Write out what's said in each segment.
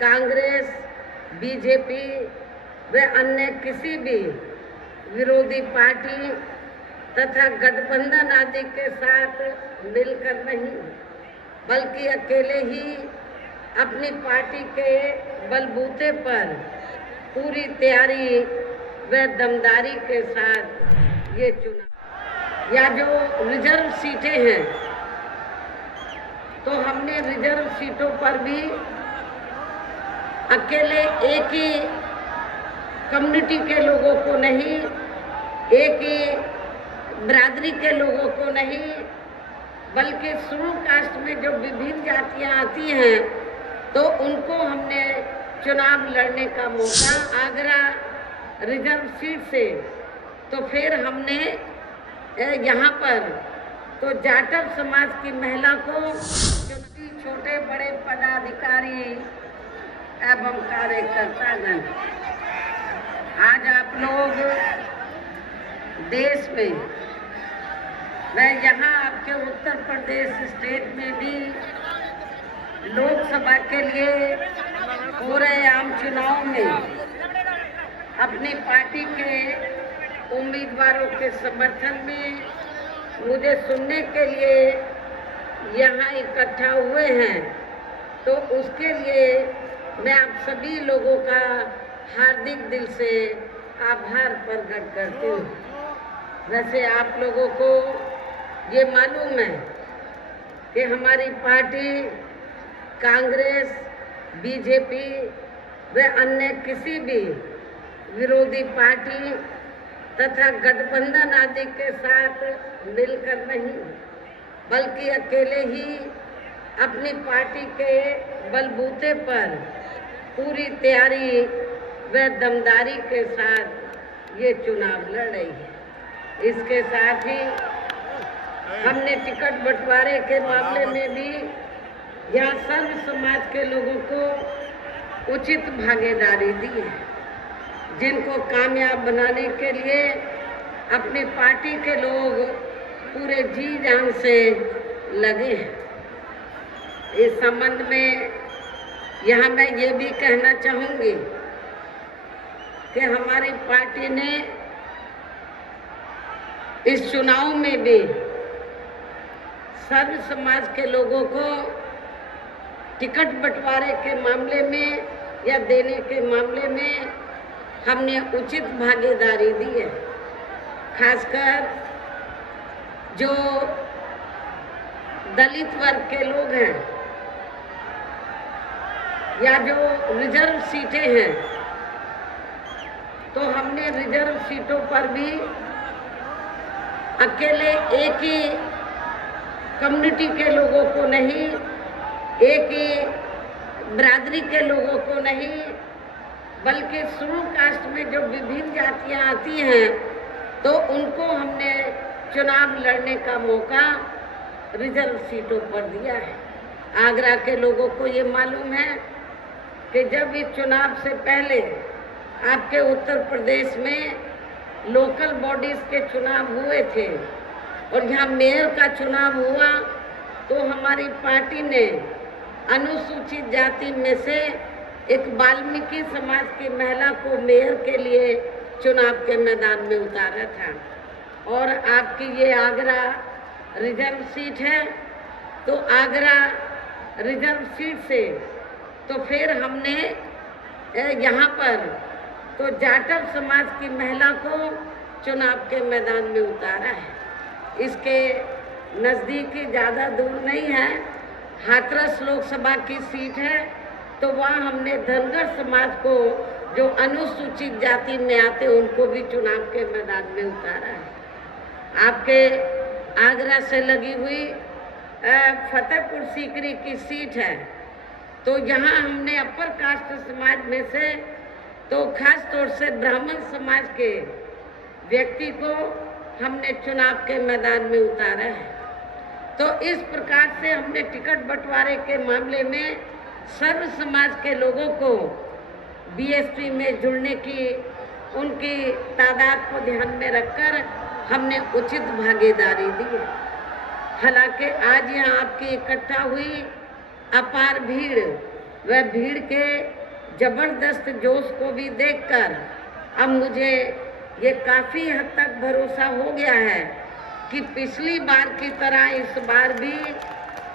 Congress, BJP व अन्य किसी भी विरोधी पार्टी तथा गठबंधन आदि के साथ मिलकर नहीं, बल्कि अकेले ही अपनी पार्टी के बलबूते पर पूरी तैयारी व दमदारी के साथ ये चुनाव या जो रिजर्व सीटें हैं, तो हमने रिजर्व सीटों पर भी अकेले एक ही कम्युनिटी के लोगों को नहीं, एक ही बिरादरी के लोगों को नहीं, बल्कि शेड्यूल कास्ट में जो विभिन्न जातियां आती हैं तो उनको हमने चुनाव लड़ने का मौका आगरा रिजर्व सीट से, तो फिर हमने यहाँ पर तो जाटव समाज की महिला को छोटे बड़े पदाधिकारी एवं कार्यकर्तागण, आज आप लोग देश में मैं यहाँ आपके उत्तर प्रदेश स्टेट में भी लोकसभा के लिए हो रहे आम चुनाव में अपनी पार्टी के उम्मीदवारों के समर्थन में मुझे सुनने के लिए यहाँ इकट्ठा हुए हैं, तो उसके लिए मैं आप सभी लोगों का हार्दिक दिल से आभार प्रकट करती हूँ। वैसे आप लोगों को ये मालूम है कि हमारी पार्टी कांग्रेस, बीजेपी व अन्य किसी भी विरोधी पार्टी तथा गठबंधन आदि के साथ मिलकर नहीं, बल्कि अकेले ही अपनी पार्टी के बलबूते पर पूरी तैयारी व दमदारी के साथ ये चुनाव लड़ रही है। इसके साथ ही हमने टिकट बंटवारे के मामले में भी यहाँ सर्व समाज के लोगों को उचित भागीदारी दी है, जिनको कामयाब बनाने के लिए अपनी पार्टी के लोग पूरे जी जान से लगे हैं। इस संबंध में यहाँ मैं ये भी कहना चाहूँगी कि हमारी पार्टी ने इस चुनाव में भी सर्व समाज के लोगों को टिकट बंटवारे के मामले में या देने के मामले में हमने उचित भागीदारी दी है। खासकर जो दलित वर्ग के लोग हैं या जो रिजर्व सीटें हैं, तो हमने रिजर्व सीटों पर भी अकेले एक ही कम्युनिटी के लोगों को नहीं, एक ही बिरादरी के लोगों को नहीं, बल्कि शेड्यूल कास्ट में जो विभिन्न जातियां आती हैं तो उनको हमने चुनाव लड़ने का मौका रिजर्व सीटों पर दिया है। आगरा के लोगों को ये मालूम है कि जब इस चुनाव से पहले आपके उत्तर प्रदेश में लोकल बॉडीज के चुनाव हुए थे और यहाँ मेयर का चुनाव हुआ, तो हमारी पार्टी ने अनुसूचित जाति में से एक वाल्मीकि समाज की महिला को मेयर के लिए चुनाव के मैदान में उतारा था। और आपकी ये आगरा रिजर्व सीट है, तो आगरा रिजर्व सीट से तो फिर हमने यहाँ पर तो जाटव समाज की महिला को चुनाव के मैदान में उतारा है। इसके नज़दीकी ज़्यादा दूर नहीं है, हाथरस लोकसभा की सीट है, तो वहाँ हमने धनगर समाज को जो अनुसूचित जाति में आते उनको भी चुनाव के मैदान में उतारा है। आपके आगरा से लगी हुई फतेहपुर सीकरी की सीट है, तो यहाँ हमने अपर कास्ट समाज में से तो खास तौर से ब्राह्मण समाज के व्यक्ति को हमने चुनाव के मैदान में उतारा है। तो इस प्रकार से हमने टिकट बंटवारे के मामले में सर्व समाज के लोगों को बीएसपी में जुड़ने की उनकी तादाद को ध्यान में रखकर हमने उचित भागीदारी दी है। हालांकि आज यहाँ आपकी इकट्ठा हुई अपार भीड़ व भीड़ के जबरदस्त जोश को भी देखकर अब मुझे ये काफ़ी हद तक भरोसा हो गया है कि पिछली बार की तरह इस बार भी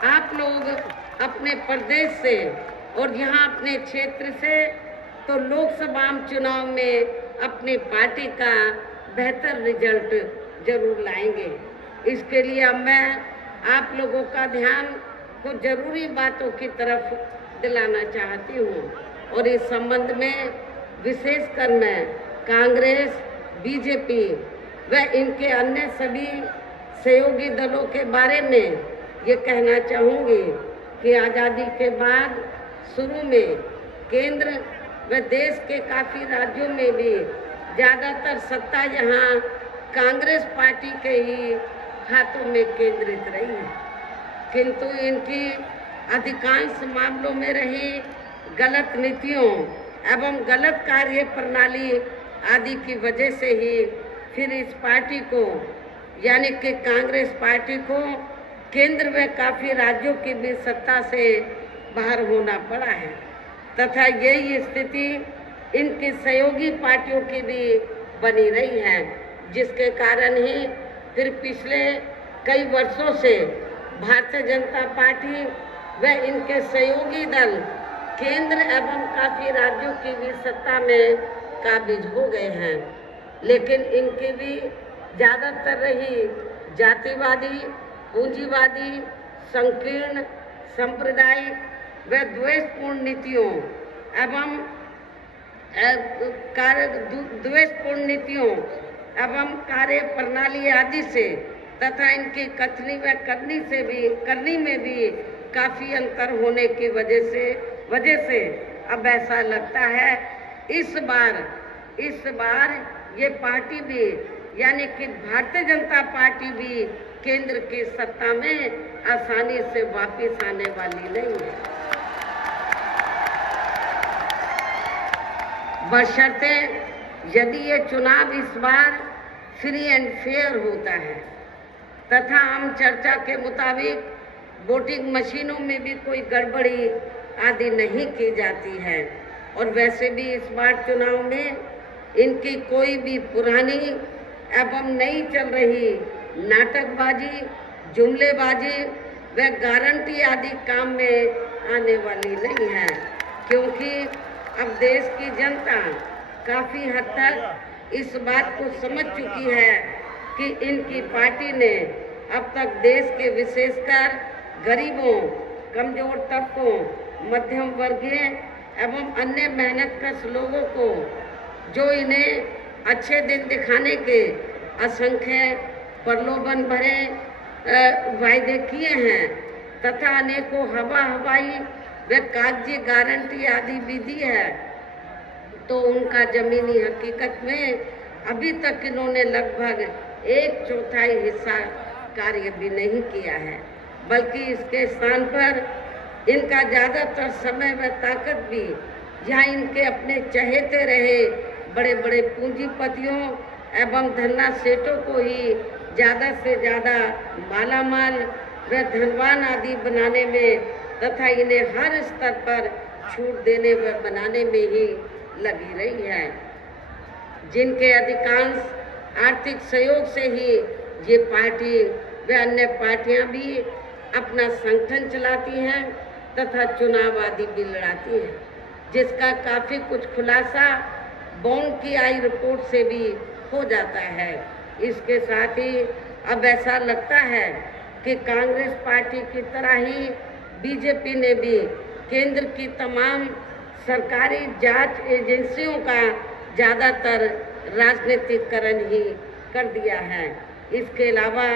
आप लोग अपने प्रदेश से और यहाँ अपने क्षेत्र से तो लोकसभा चुनाव में अपनी पार्टी का बेहतर रिजल्ट जरूर लाएंगे। इसके लिए अब मैं आप लोगों का ध्यान कुछ जरूरी बातों की तरफ दिलाना चाहती हूँ और इस संबंध में विशेषकर मैं कांग्रेस, बीजेपी व इनके अन्य सभी सहयोगी दलों के बारे में ये कहना चाहूँगी कि आज़ादी के बाद शुरू में केंद्र व देश के काफ़ी राज्यों में भी ज़्यादातर सत्ता यहाँ कांग्रेस पार्टी के ही हाथों में केंद्रित रही है, किंतु इनकी अधिकांश मामलों में रही गलत नीतियों एवं गलत कार्य प्रणाली आदि की वजह से ही फिर इस पार्टी को यानी कि कांग्रेस पार्टी को केंद्र व काफ़ी राज्यों की भी सत्ता से बाहर होना पड़ा है तथा यही स्थिति इनकी सहयोगी पार्टियों की भी बनी रही है, जिसके कारण ही फिर पिछले कई वर्षों से भारतीय जनता पार्टी व इनके सहयोगी दल केंद्र एवं काफ़ी राज्यों की भी सत्ता में काबिज हो गए हैं, लेकिन इनकी भी ज़्यादातर रही जातिवादी, पूंजीवादी, संकीर्ण, सांप्रदायिक व द्वेषपूर्ण नीतियों एवं कार्य प्रणाली आदि से तथा इनकी कथनी व करनी में भी काफ़ी अंतर होने की वजह से अब ऐसा लगता है इस बार ये पार्टी भी यानी कि भारतीय जनता पार्टी भी केंद्र की सत्ता में आसानी से वापस आने वाली नहीं है, बशर्ते यदि ये चुनाव इस बार फ्री एंड फेयर होता है तथा आम चर्चा के मुताबिक वोटिंग मशीनों में भी कोई गड़बड़ी आदि नहीं की जाती है और वैसे भी इस बार चुनाव में इनकी कोई भी पुरानी एवं नई चल रही नाटकबाजी, जुमलेबाजी व गारंटी आदि काम में आने वाली नहीं है, क्योंकि अब देश की जनता काफ़ी हद तक इस बात को समझ चुकी है कि इनकी पार्टी ने अब तक देश के विशेषकर गरीबों, कमजोर तबकों, मध्यम वर्गीय एवं अन्य मेहनतकश लोगों को जो इन्हें अच्छे दिन दिखाने के असंख्य प्रलोभन भरे वायदे किए हैं तथा अनेकों हवाई व कागजी गारंटी आदि भी दी है, तो उनका जमीनी हकीकत में अभी तक इन्होंने लगभग 1/4 हिस्सा कार्य भी नहीं किया है, बल्कि इसके स्थान पर इनका ज़्यादातर समय व ताकत भी जहाँ इनके अपने चहेते रहे बड़े बड़े पूंजीपतियों एवं धन्ना सेठों को ही ज़्यादा से ज़्यादा मालामाल व धनवान आदि बनाने में तथा इन्हें हर स्तर पर छूट देने व बनाने में ही लगी रही है, जिनके अधिकांश आर्थिक सहयोग से ही ये पार्टी व अन्य पार्टियां भी अपना संगठन चलाती हैं तथा चुनाव आदि भी लड़ाती हैं, जिसका काफ़ी कुछ खुलासा बॉन्ड की आई रिपोर्ट से भी हो जाता है। इसके साथ ही अब ऐसा लगता है कि कांग्रेस पार्टी की तरह ही बीजेपी ने भी केंद्र की तमाम सरकारी जांच एजेंसियों का ज़्यादातर राजनीतिकरण ही कर दिया है। इसके अलावा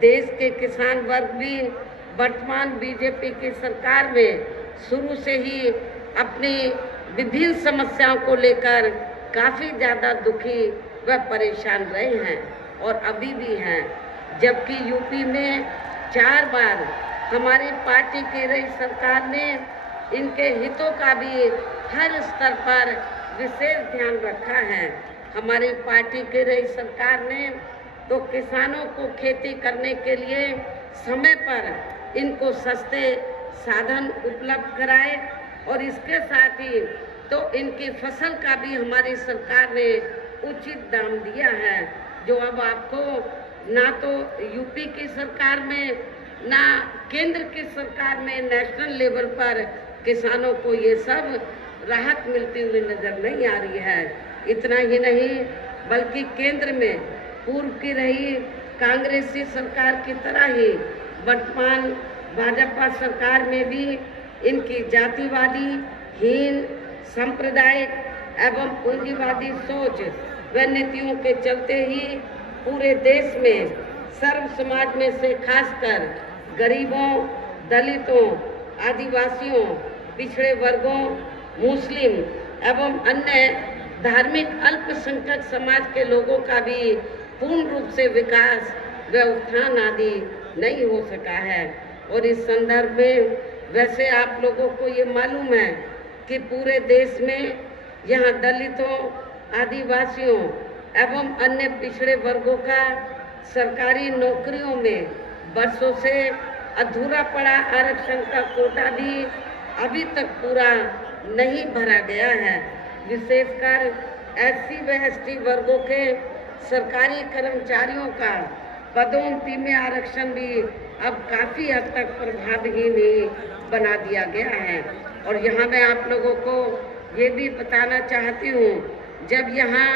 देश के किसान वर्ग भी वर्तमान बीजेपी की सरकार में शुरू से ही अपनी विभिन्न समस्याओं को लेकर काफ़ी ज़्यादा दुखी व परेशान रहे हैं और अभी भी हैं, जबकि यूपी में 4 बार हमारी पार्टी की रही सरकार ने इनके हितों का भी हर स्तर पर विशेष ध्यान रखा है। हमारी पार्टी की रही सरकार ने तो किसानों को खेती करने के लिए समय पर इनको सस्ते साधन उपलब्ध कराए और इसके साथ ही तो इनकी फसल का भी हमारी सरकार ने उचित दाम दिया है, जो अब आपको ना तो यूपी की सरकार में ना केंद्र की सरकार में नेशनल लेवल पर किसानों को ये सब राहत मिलती हुई नजर नहीं आ रही है। इतना ही नहीं बल्कि केंद्र में पूर्व की रही कांग्रेसी सरकार की तरह ही वर्तमान भाजपा सरकार में भी इनकी जातिवादी, हीन, सांप्रदायिक एवं पूंजीवादी सोच व नीतियों के चलते ही पूरे देश में सर्व समाज में से खासकर गरीबों, दलितों, आदिवासियों, पिछड़े वर्गों, मुस्लिम एवं अन्य धार्मिक अल्पसंख्यक समाज के लोगों का भी पूर्ण रूप से विकास व उत्थान आदि नहीं हो सका है। और इस संदर्भ में वैसे आप लोगों को ये मालूम है कि पूरे देश में यहाँ दलितों, आदिवासियों एवं अन्य पिछड़े वर्गों का सरकारी नौकरियों में वर्षों से अधूरा पड़ा आरक्षण का कोटा भी अभी तक पूरा नहीं भरा गया है। विशेषकर SC व ST वर्गों के सरकारी कर्मचारियों का पदोन्नति में आरक्षण भी अब काफी हद तक प्रभावहीन ही बना दिया गया है। और यहाँ मैं आप लोगों को ये भी बताना चाहती हूँ, जब यहाँ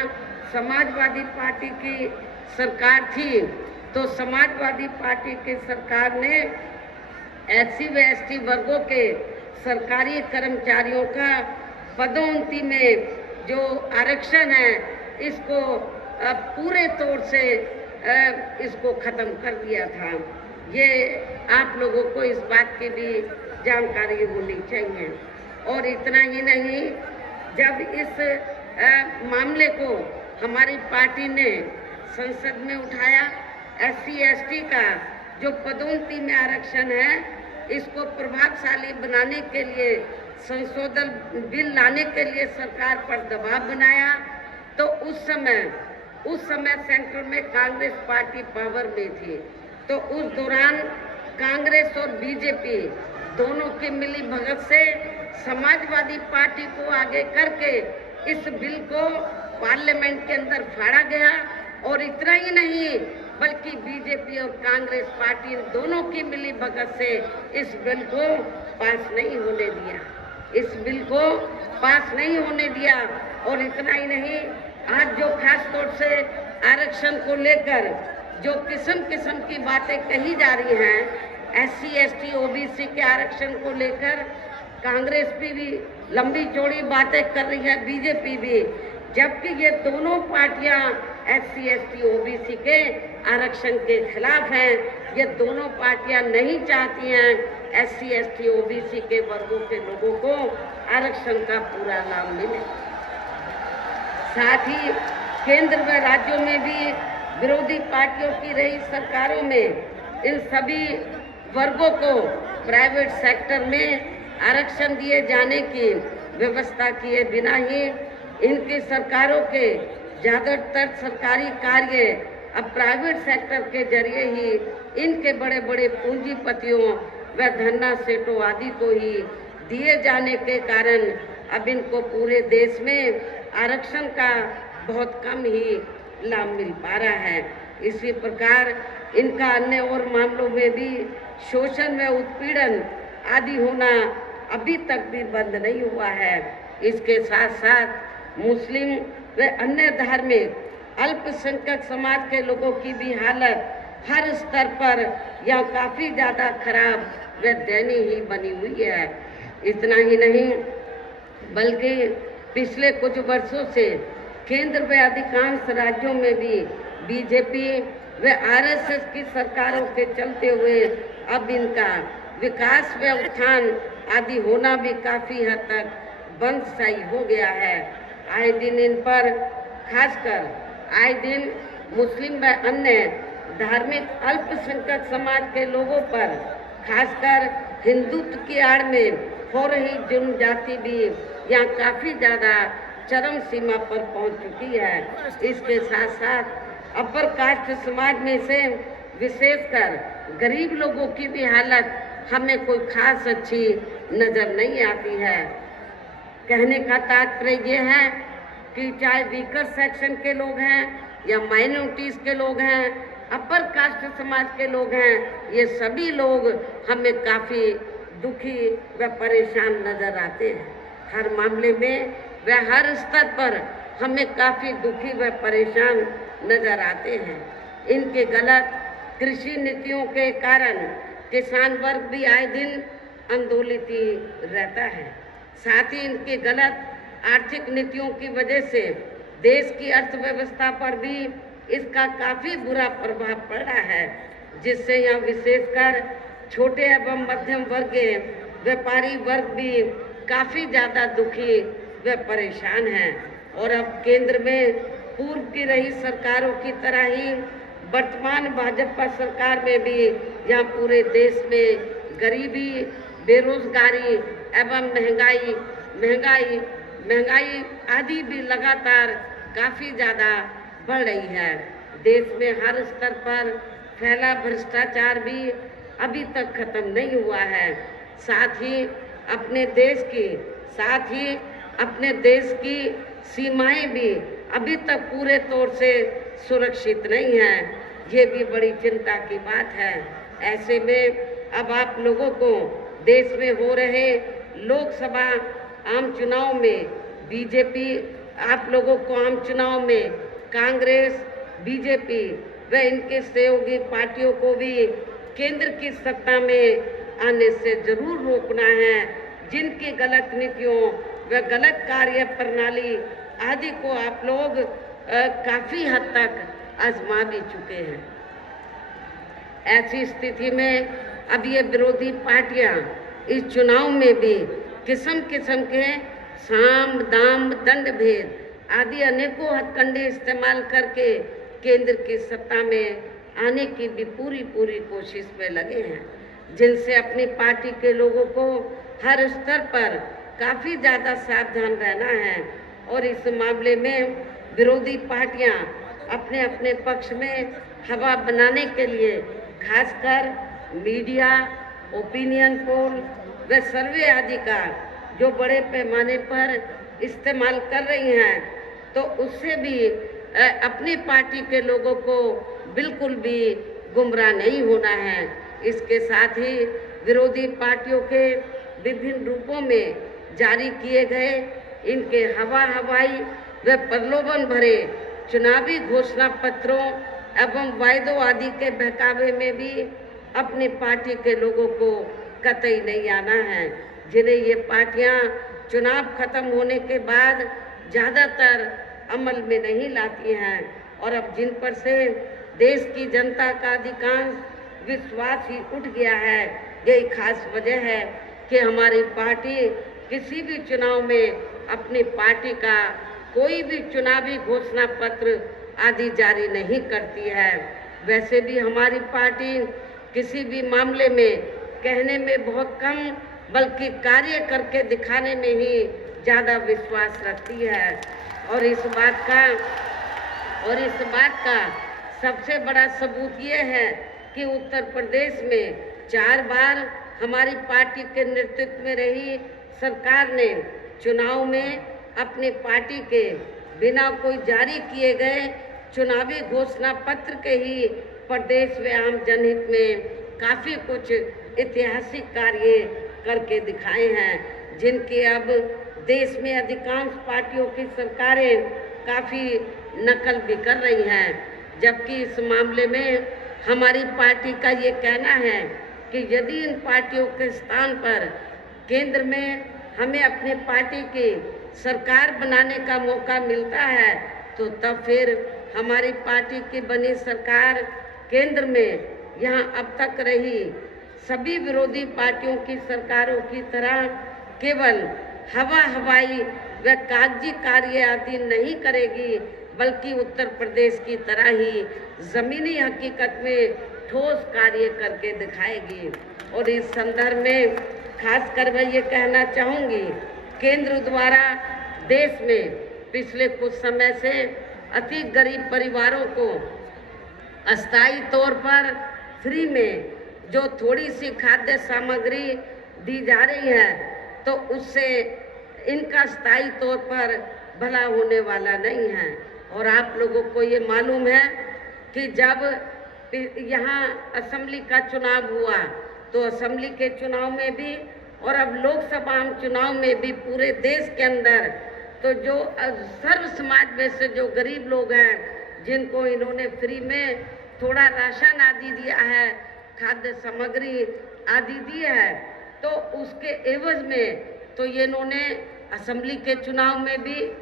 समाजवादी पार्टी की सरकार थी तो समाजवादी पार्टी की सरकार ने SC व ST वर्गों के सरकारी कर्मचारियों का पदोन्नति में जो आरक्षण है इसको पूरे तौर से इसको खत्म कर दिया था। ये आप लोगों को इस बात की भी जानकारी होनी चाहिए। और इतना ही नहीं, जब इस मामले को हमारी पार्टी ने संसद में उठाया, SC ST का जो पदोन्नति में आरक्षण है इसको प्रभावशाली बनाने के लिए संशोधन बिल लाने के लिए सरकार पर दबाव बनाया, तो उस समय सेंटर में कांग्रेस पार्टी पावर में थी। तो उस दौरान कांग्रेस और बीजेपी दोनों की मिली भगत से समाजवादी पार्टी को आगे करके इस बिल को पार्लियामेंट के अंदर फाड़ा गया। और इतना ही नहीं बल्कि बीजेपी और कांग्रेस पार्टी दोनों की मिली भगत से इस बिल को पास नहीं होने दिया, इस बिल को पास नहीं होने दिया। और इतना ही नहीं, आज जो खास तौर से आरक्षण को लेकर जो किस्म किस्म की बातें कही जा रही हैं, SC ST OBC के आरक्षण को लेकर कांग्रेस भी लंबी चौड़ी बातें कर रही है, बीजेपी भी, जबकि ये दोनों पार्टियां SC ST OBC के आरक्षण के खिलाफ हैं। ये दोनों पार्टियां नहीं चाहती हैं SC ST OBC के वर्गों के लोगों को आरक्षण का पूरा लाभ मिले। साथ ही केंद्र व राज्यों में भी विरोधी पार्टियों की रही सरकारों में इन सभी वर्गों को प्राइवेट सेक्टर में आरक्षण दिए जाने की व्यवस्था किए बिना ही इनकी सरकारों के ज़्यादातर सरकारी कार्य अब प्राइवेट सेक्टर के जरिए ही इनके बड़े बड़े पूंजीपतियों व धन्ना सेठों आदि को ही दिए जाने के कारण अब इनको पूरे देश में आरक्षण का बहुत कम ही लाभ मिल पा रहा है। इसी प्रकार इनका अन्य और मामलों में भी शोषण व उत्पीड़न आदि होना अभी तक भी बंद नहीं हुआ है। इसके साथ साथ मुस्लिम व अन्य धार्मिक अल्पसंख्यक समाज के लोगों की भी हालत हर स्तर पर यह काफ़ी ज़्यादा खराब व दयनीय ही बनी हुई है। इतना ही नहीं बल्कि पिछले कुछ वर्षों से केंद्र व अधिकांश राज्यों में भी बीजेपी व RSS की सरकारों के चलते हुए अब इनका विकास व उत्थान आदि होना भी काफ़ी हद तक बंदशाही हो गया है। आए दिन इन पर खासकर आए दिन मुस्लिम व अन्य धार्मिक अल्पसंख्यक समाज के लोगों पर खासकर हिंदुत्व की आड़ में हो रही जनजाति भी यहाँ काफ़ी ज़्यादा चरम सीमा पर पहुँच चुकी है। इसके साथ साथ अपर कास्ट समाज में से विशेषकर गरीब लोगों की भी हालत हमें कोई खास अच्छी नजर नहीं आती है। कहने का तात्पर्य ये है कि चाहे वीकर सेक्शन के लोग हैं या माइनॉरिटीज के लोग हैं, अपर कास्ट समाज के लोग हैं, ये सभी लोग हमें काफ़ी दुखी व परेशान नजर आते हैं। हर मामले में व हर स्तर पर हमें काफ़ी दुखी व परेशान नजर आते हैं। इनके गलत कृषि नीतियों के कारण किसान वर्ग भी आए दिन आंदोलित ही रहता है। साथ ही इनके गलत आर्थिक नीतियों की वजह से देश की अर्थव्यवस्था पर भी इसका काफ़ी बुरा प्रभाव पड़ा है, जिससे यहाँ विशेषकर छोटे एवं मध्यम वर्गीय व्यापारी वर्ग भी काफ़ी ज़्यादा दुखी व परेशान हैं। और अब केंद्र में पूर्व की रही सरकारों की तरह ही वर्तमान भाजपा सरकार में भी यहाँ पूरे देश में गरीबी, बेरोजगारी एवं महंगाई आदि भी लगातार काफ़ी ज़्यादा बढ़ रही है। देश में हर स्तर पर फैला भ्रष्टाचार भी अभी तक खत्म नहीं हुआ है। साथ ही अपने देश की सीमाएं भी अभी तक पूरे तौर से सुरक्षित नहीं हैं। ये भी बड़ी चिंता की बात है। ऐसे में अब आप लोगों को देश में हो रहे लोकसभा आम चुनाव में बीजेपी, आप लोगों को आम चुनाव में कांग्रेस, बीजेपी व इनके सहयोगी पार्टियों को भी केंद्र की सत्ता में आने से जरूर रोकना है, जिनकी गलत नीतियों व गलत कार्य प्रणाली आदि को आप लोग काफ़ी हद तक आजमा भी चुके हैं। ऐसी स्थिति में अब ये विरोधी पार्टियां इस चुनाव में भी किस्म किस्म के साम दाम दंड भेद आदि अनेकों हथकंडे इस्तेमाल करके केंद्र की सत्ता में आने की भी पूरी कोशिश में लगे हैं, जिनसे अपनी पार्टी के लोगों को हर स्तर पर काफ़ी ज़्यादा सावधान रहना है। और इस मामले में विरोधी पार्टियां अपने अपने पक्ष में हवा बनाने के लिए खासकर मीडिया, ओपिनियन पोल व सर्वे आदि का जो बड़े पैमाने पर इस्तेमाल कर रही हैं, तो उससे भी अपनी पार्टी के लोगों को बिल्कुल भी गुमराह नहीं होना है। इसके साथ ही विरोधी पार्टियों के विभिन्न रूपों में जारी किए गए इनके हवाई व प्रलोभन भरे चुनावी घोषणा पत्रों एवं वायदों आदि के बहकावे में भी अपनी पार्टी के लोगों को कतई नहीं आना है, जिन्हें ये पार्टियां चुनाव खत्म होने के बाद ज़्यादातर अमल में नहीं लाती हैं। और अब जिन पर से देश की जनता का अधिकांश विश्वास ही उठ गया है, यही खास वजह है कि हमारी पार्टी किसी भी चुनाव में अपनी पार्टी का कोई भी चुनावी घोषणा पत्र आदि जारी नहीं करती है। वैसे भी हमारी पार्टी किसी भी मामले में कहने में बहुत कम बल्कि कार्य करके दिखाने में ही ज़्यादा विश्वास रखती है। और इस बात का सबसे बड़ा सबूत ये है कि उत्तर प्रदेश में 4 बार हमारी पार्टी के नेतृत्व में रही सरकार ने चुनाव में अपनी पार्टी के बिना कोई जारी किए गए चुनावी घोषणा पत्र के ही प्रदेश व आम जनहित में काफ़ी कुछ ऐतिहासिक कार्य करके दिखाए हैं, जिनके अब देश में अधिकांश पार्टियों की सरकारें काफ़ी नकल भी कर रही हैं। जबकि इस मामले में हमारी पार्टी का ये कहना है कि यदि इन पार्टियों के स्थान पर केंद्र में हमें अपनी पार्टी की सरकार बनाने का मौका मिलता है, तो तब फिर हमारी पार्टी की बनी सरकार केंद्र में यहाँ अब तक रही सभी विरोधी पार्टियों की सरकारों की तरह केवल हवाई व कागजी कार्य आदि नहीं करेगी, बल्कि उत्तर प्रदेश की तरह ही ज़मीनी हकीकत में ठोस कार्य करके दिखाएगी। और इस संदर्भ में खासकर मैं ये कहना चाहूँगी, केंद्र द्वारा देश में पिछले कुछ समय से अति गरीब परिवारों को अस्थायी तौर पर फ्री में जो थोड़ी सी खाद्य सामग्री दी जा रही है तो उससे इनका स्थायी तौर पर भला होने वाला नहीं है। और आप लोगों को ये मालूम है कि जब यहाँ असेंबली का चुनाव हुआ तो असेंबली के चुनाव में भी और अब लोकसभा चुनाव में भी पूरे देश के अंदर तो जो सर्व समाज में से जो गरीब लोग हैं जिनको इन्होंने फ्री में थोड़ा राशन आदि दिया है, खाद्य सामग्री आदि दी है, तो उसके एवज में तो ये इन्होंने असेंबली के चुनाव में भी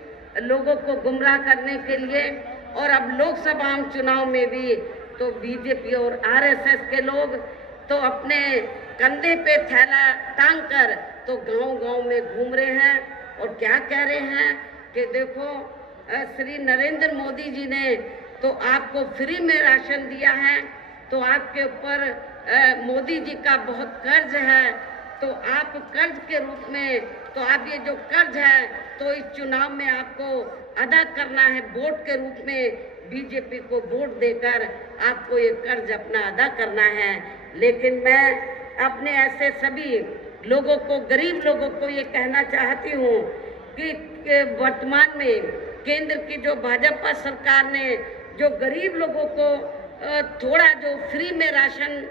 लोगों को गुमराह करने के लिए और अब लोकसभा चुनाव में भी तो बीजेपी और आरएसएस के लोग तो अपने कंधे पे थैला टांग कर तो गांव-गांव में घूम रहे हैं और क्या कह रहे हैं कि देखो श्री नरेंद्र मोदी जी ने तो आपको फ्री में राशन दिया है, तो आपके ऊपर मोदी जी का बहुत कर्ज है, तो आप कर्ज के रूप में तो आप ये जो कर्ज है तो इस चुनाव में आपको अदा करना है, वोट के रूप में बीजेपी को वोट देकर आपको ये कर्ज अपना अदा करना है। लेकिन मैं अपने ऐसे सभी लोगों को, गरीब लोगों को ये कहना चाहती हूँ कि वर्तमान में केंद्र की जो भाजपा सरकार ने जो गरीब लोगों को थोड़ा जो फ्री में राशन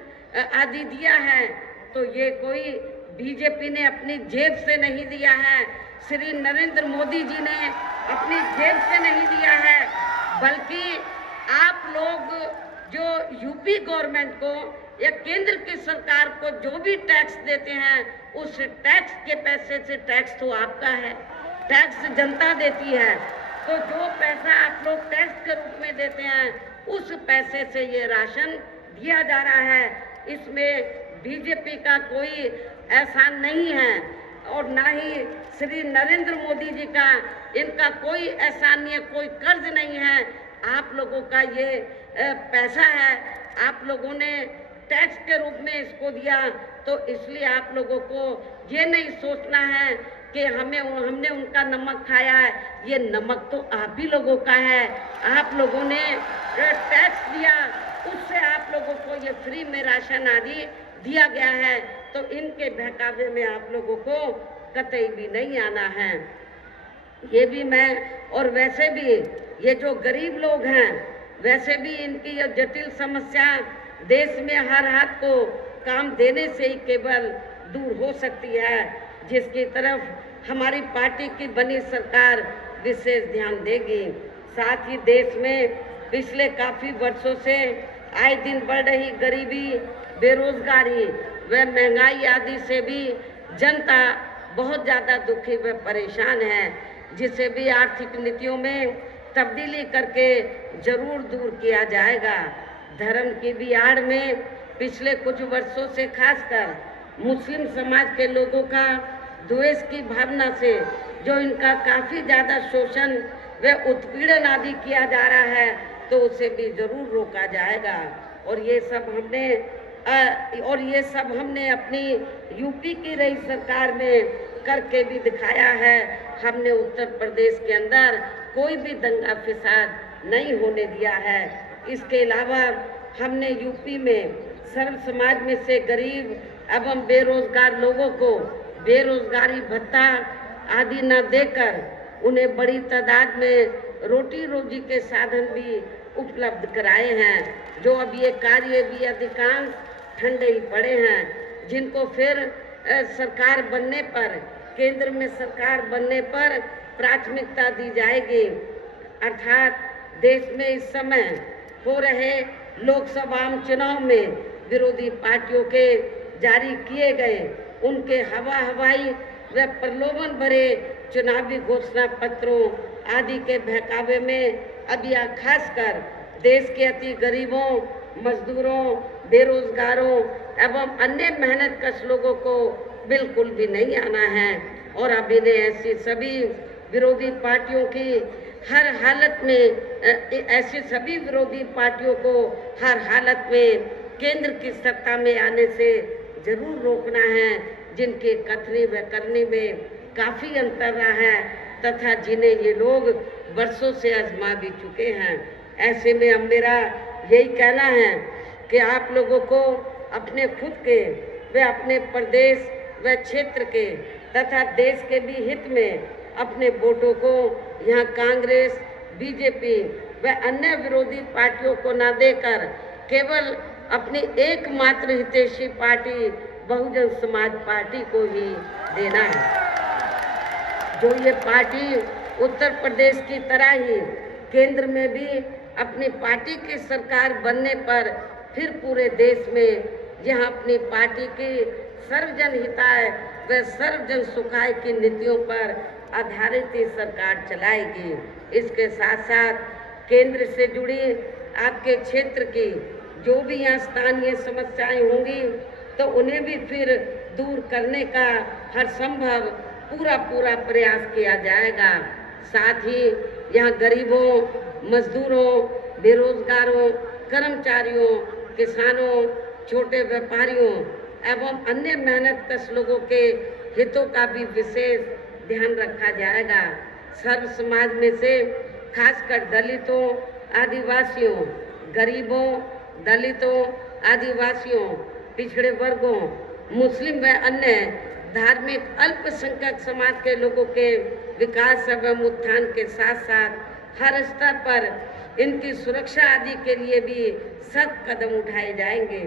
आदि दिया है तो ये कोई बीजेपी ने अपनी जेब से नहीं दिया है, श्री नरेंद्र मोदी जी ने अपनी जेब से नहीं दिया है, बल्कि आप लोग जो यूपी गवर्नमेंट को या केंद्र की सरकार को जो भी टैक्स देते हैं उस टैक्स के पैसे से, टैक्स तो आपका है, टैक्स जनता देती है, तो जो पैसा आप लोग टैक्स के रूप में देते हैं उस पैसे से ये राशन दिया जा रहा है। इसमें बीजेपी का कोई एहसान नहीं है और ना ही श्री नरेंद्र मोदी जी का इनका कोई एहसान नहीं है, कोई कर्ज नहीं है। आप लोगों का ये पैसा है, आप लोगों ने टैक्स के रूप में इसको दिया, तो इसलिए आप लोगों को ये नहीं सोचना है कि हमने उनका नमक खाया है, ये नमक तो आप ही लोगों का है। आप लोगों ने टैक्स दिया, उससे आप लोगों को ये फ्री में राशन आदि दिया गया है, तो इनके बहकावे में आप लोगों को कतई भी नहीं आना है। ये भी मैं और वैसे भी ये जो गरीब लोग हैं वैसे भी इनकी ये जटिल समस्या देश में हर हाथ को काम देने से ही केवल दूर हो सकती है, जिसकी तरफ हमारी पार्टी की बनी सरकार विशेष ध्यान देगी। साथ ही देश में पिछले काफ़ी वर्षों से आए दिन बढ़ रही गरीबी, बेरोजगारी व महंगाई आदि से भी जनता बहुत ज़्यादा दुखी व परेशान है, जिसे भी आर्थिक नीतियों में तब्दीली करके जरूर दूर किया जाएगा। धर्म की भी आड़ में पिछले कुछ वर्षों से खासकर मुस्लिम समाज के लोगों का द्वेष की भावना से जो इनका काफ़ी ज़्यादा शोषण व उत्पीड़न आदि किया जा रहा है, तो उसे भी जरूर रोका जाएगा। और ये सब हमने अपनी यूपी की रही सरकार में करके भी दिखाया है। हमने उत्तर प्रदेश के अंदर कोई भी दंगा फिसाद नहीं होने दिया है। इसके अलावा हमने यूपी में सर्व समाज में से गरीब एवं बेरोजगार लोगों को बेरोजगारी भत्ता आदि न देकर उन्हें बड़ी तादाद में रोटी रोजी के साधन भी उपलब्ध कराए हैं, जो अब ये कार्य भी अधिकांश ठंडे ही पड़े हैं, जिनको फिर सरकार बनने पर, केंद्र में सरकार बनने पर प्राथमिकता दी जाएगी। अर्थात देश में इस समय हो रहे लोकसभा चुनाव में विरोधी पार्टियों के जारी किए गए उनके हवाई व प्रलोभन भरे चुनावी घोषणा पत्रों आदि के बहकावे में अब यह खासकर देश के अति गरीबों, मजदूरों, बेरोजगारों एवं अन्य मेहनतकश लोगों को बिल्कुल भी नहीं आना है। और अब इन्हें ऐसी सभी विरोधी पार्टियों की हर हालत में ऐसी सभी विरोधी पार्टियों को हर हालत में केंद्र की सत्ता में आने से जरूर रोकना है, जिनके कथनी व करनी में काफ़ी अंतर रहा है तथा जिन्हें ये लोग वर्षों से आजमा भी चुके हैं। ऐसे में अब मेरा यही कहना है कि आप लोगों को अपने खुद के व अपने प्रदेश व क्षेत्र के तथा देश के भी हित में अपने वोटों को यहाँ कांग्रेस, बीजेपी व अन्य विरोधी पार्टियों को न देकर केवल अपनी एकमात्र हितैषी पार्टी बहुजन समाज पार्टी को ही देना है। जो ये पार्टी उत्तर प्रदेश की तरह ही केंद्र में भी अपनी पार्टी की सरकार बनने पर फिर पूरे देश में यहाँ अपनी पार्टी की सर्वजन हिताय व सर्वजन सुखाय की नीतियों पर आधारित ही सरकार चलाएगी। इसके साथ साथ केंद्र से जुड़ी आपके क्षेत्र की जो भी यहाँ स्थानीय समस्याएं होंगी तो उन्हें भी फिर दूर करने का हर संभव पूरा प्रयास किया जाएगा। साथ ही यहाँ गरीबों, मजदूरों, बेरोजगारों, कर्मचारियों, किसानों, छोटे व्यापारियों एवं अन्य मेहनतकश लोगों के हितों का भी विशेष ध्यान रखा जाएगा। सर्व समाज में से खासकर दलितों, आदिवासियों, गरीबों, दलितों, आदिवासियों, पिछड़े वर्गों, मुस्लिम व अन्य धार्मिक अल्पसंख्यक समाज के लोगों के विकास एवं उत्थान के साथ साथ हर स्तर पर इनकी सुरक्षा आदि के लिए भी सख्त कदम उठाए जाएंगे।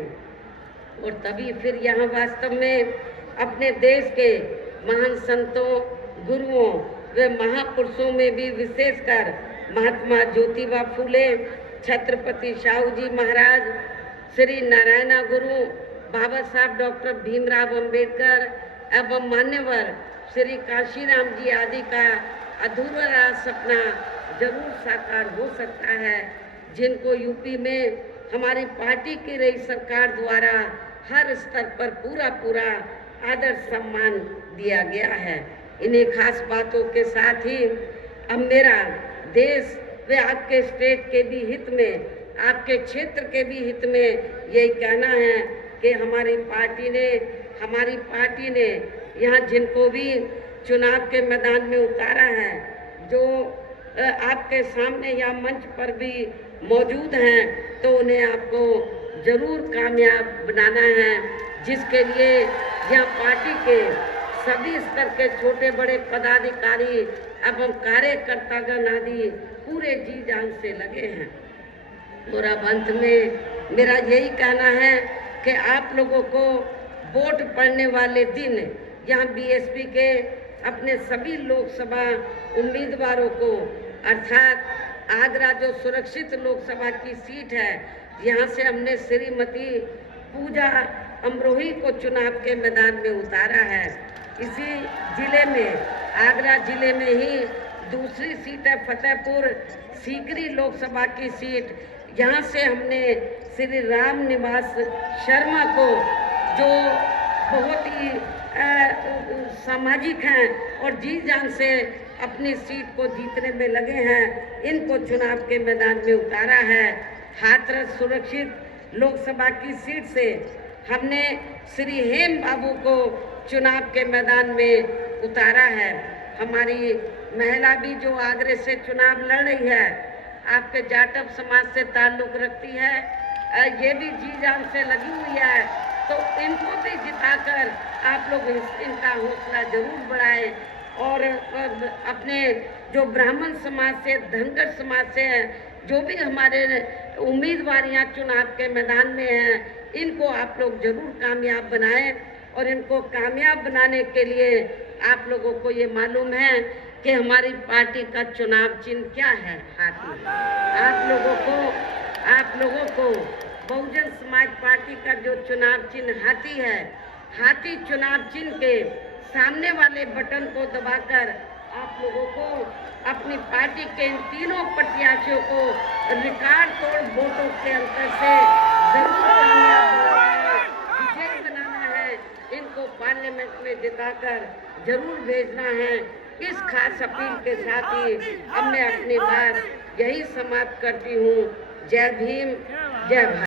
और तभी फिर यहाँ वास्तव में अपने देश के महान संतों, गुरुओं व महापुरुषों में भी विशेषकर महात्मा ज्योतिबा फूले, छत्रपति शाहू जी महाराज, श्री नारायणा गुरु, बाबा साहब डॉक्टर भीमराव अंबेडकर एवं मान्यवर श्री काशीराम जी आदि का अधूरा सपना जरूर साकार हो सकता है, जिनको यूपी में हमारी पार्टी की रही सरकार द्वारा हर स्तर पर पूरा आदर सम्मान दिया गया है। इन्हीं खास बातों के साथ ही अब मेरा देश व आपके स्टेट के भी हित में, आपके क्षेत्र के भी हित में यही कहना है कि हमारी पार्टी ने यहाँ जिनको भी चुनाव के मैदान में उतारा है, जो आपके सामने या मंच पर भी मौजूद हैं, तो उन्हें आपको जरूर कामयाब बनाना है, जिसके लिए यहाँ पार्टी के सभी स्तर के छोटे बड़े पदाधिकारी एवं कार्यकर्तागण आदि पूरे जी जान से लगे हैं। और अब अंत में मेरा यही कहना है कि आप लोगों को वोट पड़ने वाले दिन यहाँ बीएसपी के अपने सभी लोकसभा उम्मीदवारों को, अर्थात आगरा जो सुरक्षित लोकसभा की सीट है, यहाँ से हमने श्रीमती पूजा अमरोही को चुनाव के मैदान में उतारा है। इसी जिले में, आगरा जिले में ही दूसरी सीट है फतेहपुर सीकरी लोकसभा की सीट। यहाँ से हमने श्री राम निवास शर्मा को, जो बहुत ही सामाजिक हैं और जी जान से अपनी सीट को जीतने में लगे हैं, इनको चुनाव के मैदान में उतारा है। हाथरस सुरक्षित लोकसभा की सीट से हमने श्री हेम बाबू को चुनाव के मैदान में उतारा है। हमारी महिला भी जो आगरे से चुनाव लड़ रही है, आपके जाटव समाज से ताल्लुक रखती है, ये भी जी जान से लगी हुई है, तो इनको भी जिताकर आप लोग इनका हौसला जरूर बढ़ाएं। और अपने जो ब्राह्मण समाज से, धनगर समाज से हैं, जो भी हमारे उम्मीदवार यहाँ चुनाव के मैदान में हैं, इनको आप लोग जरूर कामयाब बनाएं। और इनको कामयाब बनाने के लिए आप लोगों को ये मालूम है कि हमारी पार्टी का चुनाव चिन्ह क्या है, हाथी। आप लोगों को बहुजन समाज पार्टी का जो चुनाव चिन्ह हाथी है, हाथी चुनाव चिन्ह के सामने वाले बटन को दबाकर आप लोगों को अपनी पार्टी के इन तीनों प्रत्याशियों को रिकॉर्ड तोड़ वोटों के अंतर से जरूर विजयी बनाना है। इनको पार्लियामेंट में जिताकर जरूर भेजना है। इस खास अपील के साथ ही अब मैं अपनी बात यही समाप्त करती हूँ। जय भीम, जय भारत।